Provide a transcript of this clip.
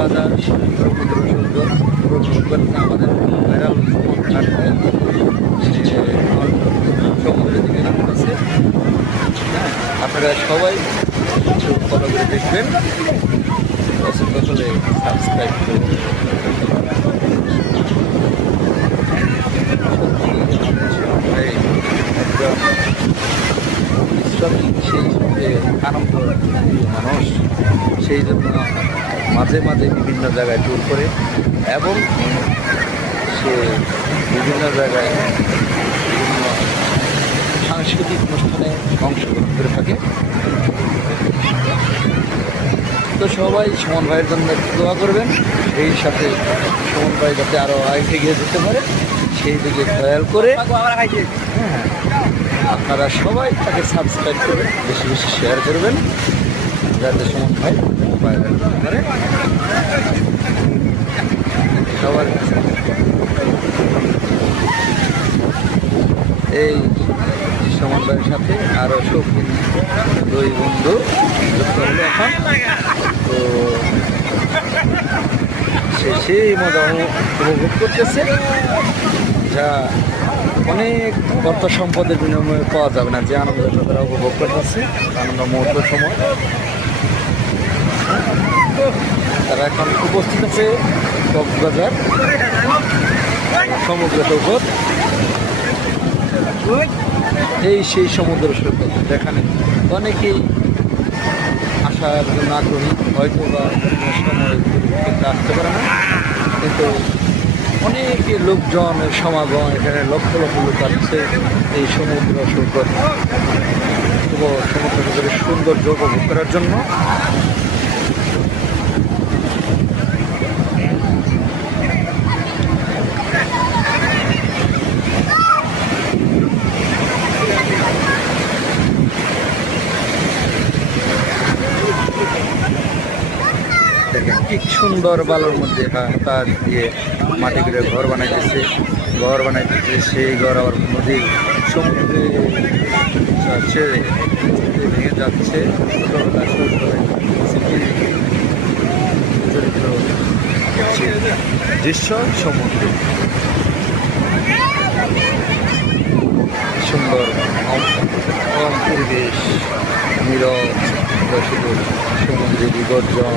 বাজার সমুদ্র সৈকত আমাদের ভাইরাল সমুদ্রের দিকে নামতেছে। হ্যাঁ, আপনারা সবাই একটু ফলো করে দেখবেন, পছন্দ হলে সাবস্ক্রাইব করবেন। সেই আনন্দ মানুষ, সেই জন্য মাঝে মাঝে বিভিন্ন জায়গায় ট্যুর করে এবং সে বিভিন্ন জায়গায় বিভিন্ন সাংস্কৃতিক অনুষ্ঠানে অংশগ্রহণ করে থাকে। তো সবাই সুমন ভাইয়ের জন্য দোয়া করবেন, এই সাথে সুমন ভাই যাতে আরও আগে এগিয়ে যেতে পারে সেই দিকে খেয়াল করে আপনারা সবাই তাকে সাবস্ক্রাইব করবেন, বেশি বেশি শেয়ার করবেন যাতে সুমন ভাই ভাইরাল হতে পারে সবার কাছে। এই সুমন ভাইয়ের সাথে আরও শৌখিন দুই বন্ধু যুক্ত হলো এখন। তো সে সেই মজা উপভোগ করতেছে, যা অনেক অর্থ সম্পদের বিনিময়ে পাওয়া যাবে না, যে আনন্দটা তারা উপভোগ করতেছে আনন্দ মুহূর্ত সময়। তারা এখন উপস্থিত আছে কক্সবাজার সমুদ্র সৈকত। এই সেই সমুদ্র সৈকত যেখানে অনেকেই আসার জন্য আগ্রহী, হয়তো বা সময় আসতে পারে না, কিন্তু অনেক লোকজনের সমাগম, এখানে লক্ষ লক্ষ লোক আসছে এই সমুদ্র সৈকত সমুদ্র সৈকতের সৌন্দর্য উপভোগ করার জন্য। দেখেন কি সুন্দর বালুর মধ্যে হাতা দিয়ে মাটি করে ঘর বানাইতেছে, সেই ঘর আবার নদীর সমুদ্রে ভেঙে যাচ্ছে। দৃশ্য সমুদ্র সুন্দর পরিবেশ, নীরব শুধু সমুদ্রের বিগর্জন।